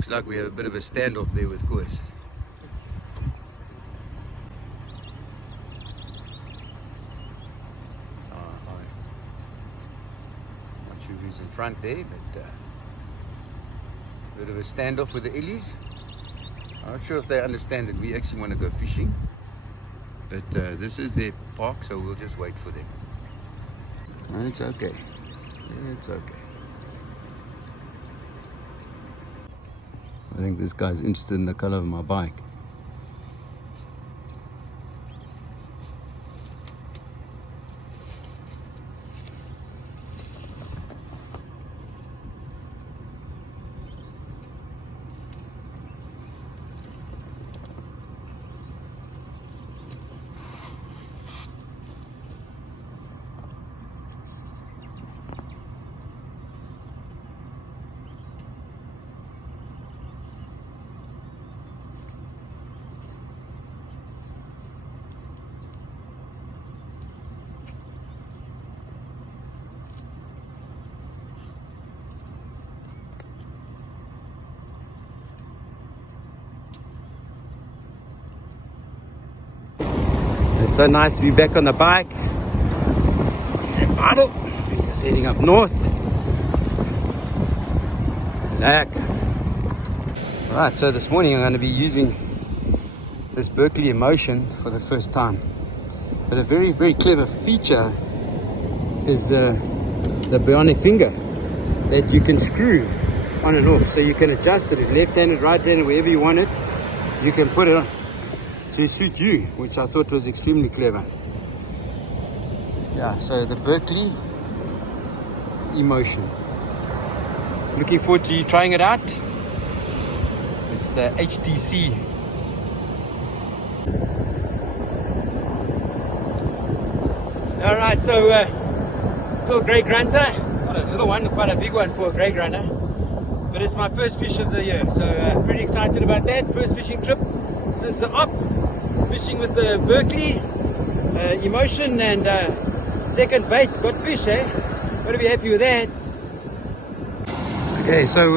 Looks like we have a bit of a standoff there with Koos. Not sure who's in front there, but a bit of a standoff with the Illies. I'm not sure if they understand that we actually want to go fishing, but this is their park, so we'll just wait for them. And it's okay. It's okay. I think this guy's interested in the color of my bike. It's so nice to be back on the bike. Cape Vidal. Just heading up north. Back. Right, so this morning I'm going to be using this Berkeley Emotion for the first time. But a very, very clever feature is the bionic finger that you can screw on and off. So you can adjust it left-handed, right-handed, wherever you want it. You can put it on to suit you, which I thought was extremely clever. Yeah, so the Berkeley Emotion. Looking forward to you trying it out. It's the HTC. Alright, so little grey grunter. Not a little one, quite a big one for a grey grunter. But it's my first fish of the year, so pretty excited about that. First fishing trip since the op. Fishing with the Berkeley Emotion, and second bait, got fish, eh? Gotta be happy with that. Okay, so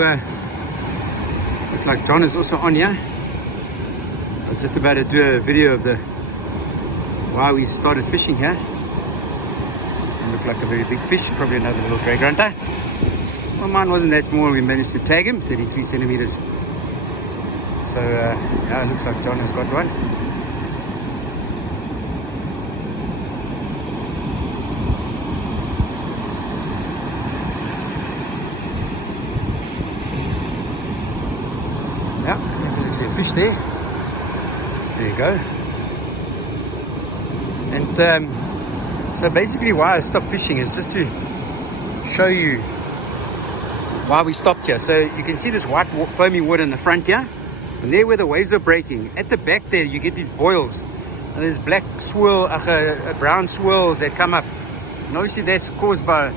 looks like John is also on here. I was just about to do a video of why we started fishing here. It looked like a very big fish, probably another little grey grunter. Well, mine wasn't that small. We managed to tag him, 33 centimeters. So yeah, it looks like John has got one. Yeah, definitely a fish there. There you go. And so basically why I stopped fishing is just to show you why we stopped here. So you can see this white foamy water in the front here, and there where the waves are breaking. At the back there you get these boils, and there's black swirl, brown swirls that come up, and obviously that's caused by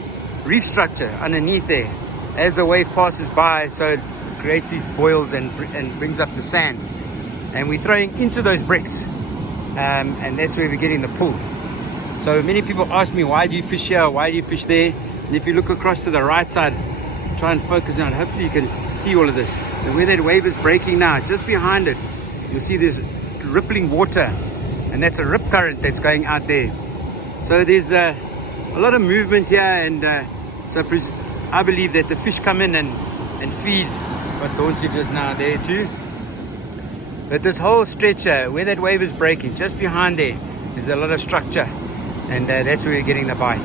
reef structure underneath there as the wave passes by. So it creates these boils and brings up the sand, and we're throwing into those bricks, and that's where we're getting the pull. So many people ask me, why do you fish here, why do you fish there? And if you look across to the right side, try and focus on, hopefully you can see all of this. And where that wave is breaking now, just behind it, you'll see there's rippling water, and that's a rip current that's going out there. So there's a lot of movement here, and so I believe that the fish come in and feed what Dawn said just now there too. But this whole stretch where that wave is breaking, just behind there, there's a lot of structure, and that's where you're getting the bite.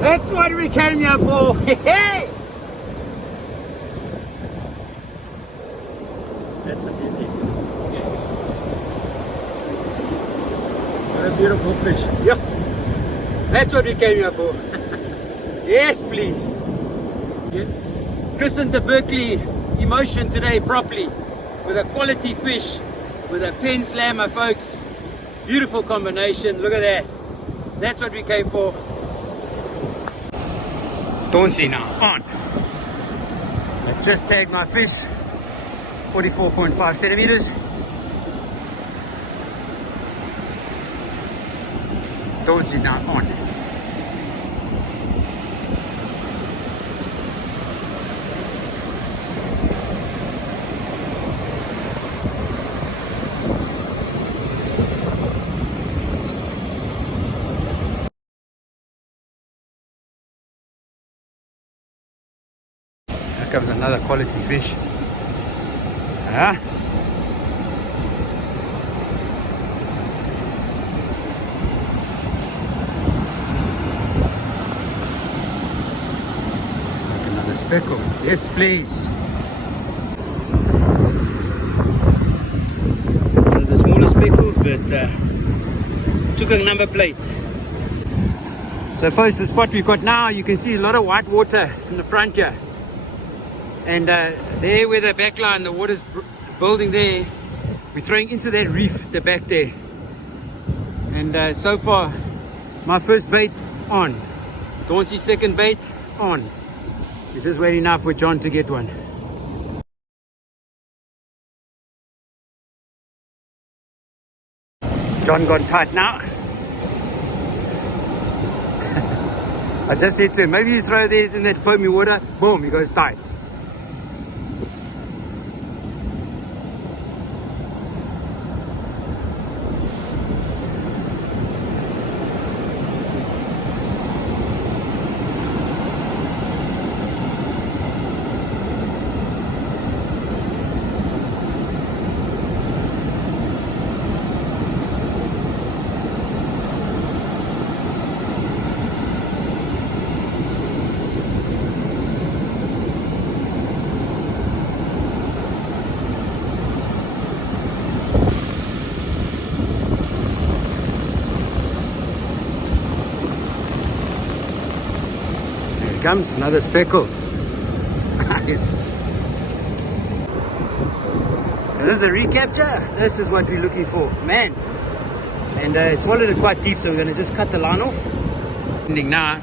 That's what we came here for. Hey! That's a beauty. What a beautiful fish. Yeah. That's what we came here for. Yes, please. Christened the Berkeley Emotion today properly with a quality fish. with a pen slammer, folks. Beautiful combination. Look at that. That's what we came for. Don't see now. On. I just tagged my fish. 44.5 centimeters. Don't see now. On. Comes another quality fish. Like another speckle. Yes, please. One of the smaller speckles, but took a number plate. So, folks, the spot we've got now, you can see a lot of white water in the front here. And there where the back line, the water's building there, we're throwing into that reef at the back there. And so far, my first bait on. Dauncey's second bait on. We're just waiting now for John to get one. John got tight now. I just said to him, maybe you throw there in that foamy water, boom, he goes tight. Comes another speckle. Nice. And this is a recapture. This is what we're looking for, man. And I swallowed it quite deep, so we're going to just cut the line off. Ending now.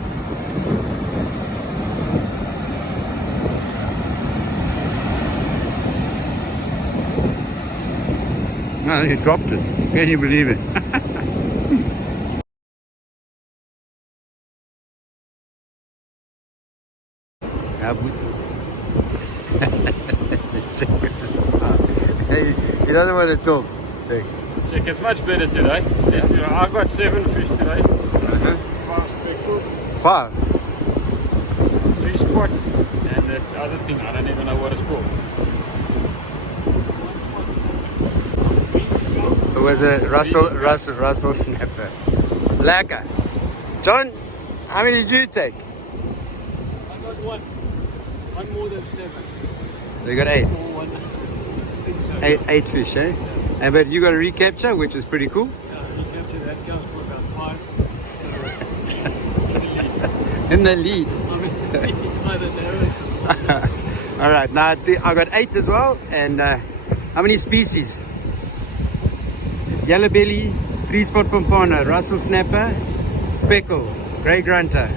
No, he dropped it. Can you believe it? He doesn't want to talk. Check. Check, it's much better today. Yes, I got 7 fish today. 5 speckles. 5? 3 spot. And that other thing, I don't even know what it's called. It was a Russell snapper. Lekker. John, how many did you take? I got 1. 1 more than 7. You got 8. Or 1. I think so. 8 fish, eh? And but you got a recapture, which is pretty cool. Yeah, recapture that counts for about 5. In the lead. I'm in the lead by the narrowest. All right, now I got 8 as well. And how many species? Yellow belly, 3-spot pompano, Russell snapper, speckle, grey grunter,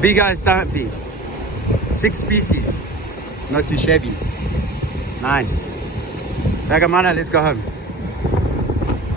big eye stumpy. 6 species. Not too shabby. Nice. Ragamana, let's go home.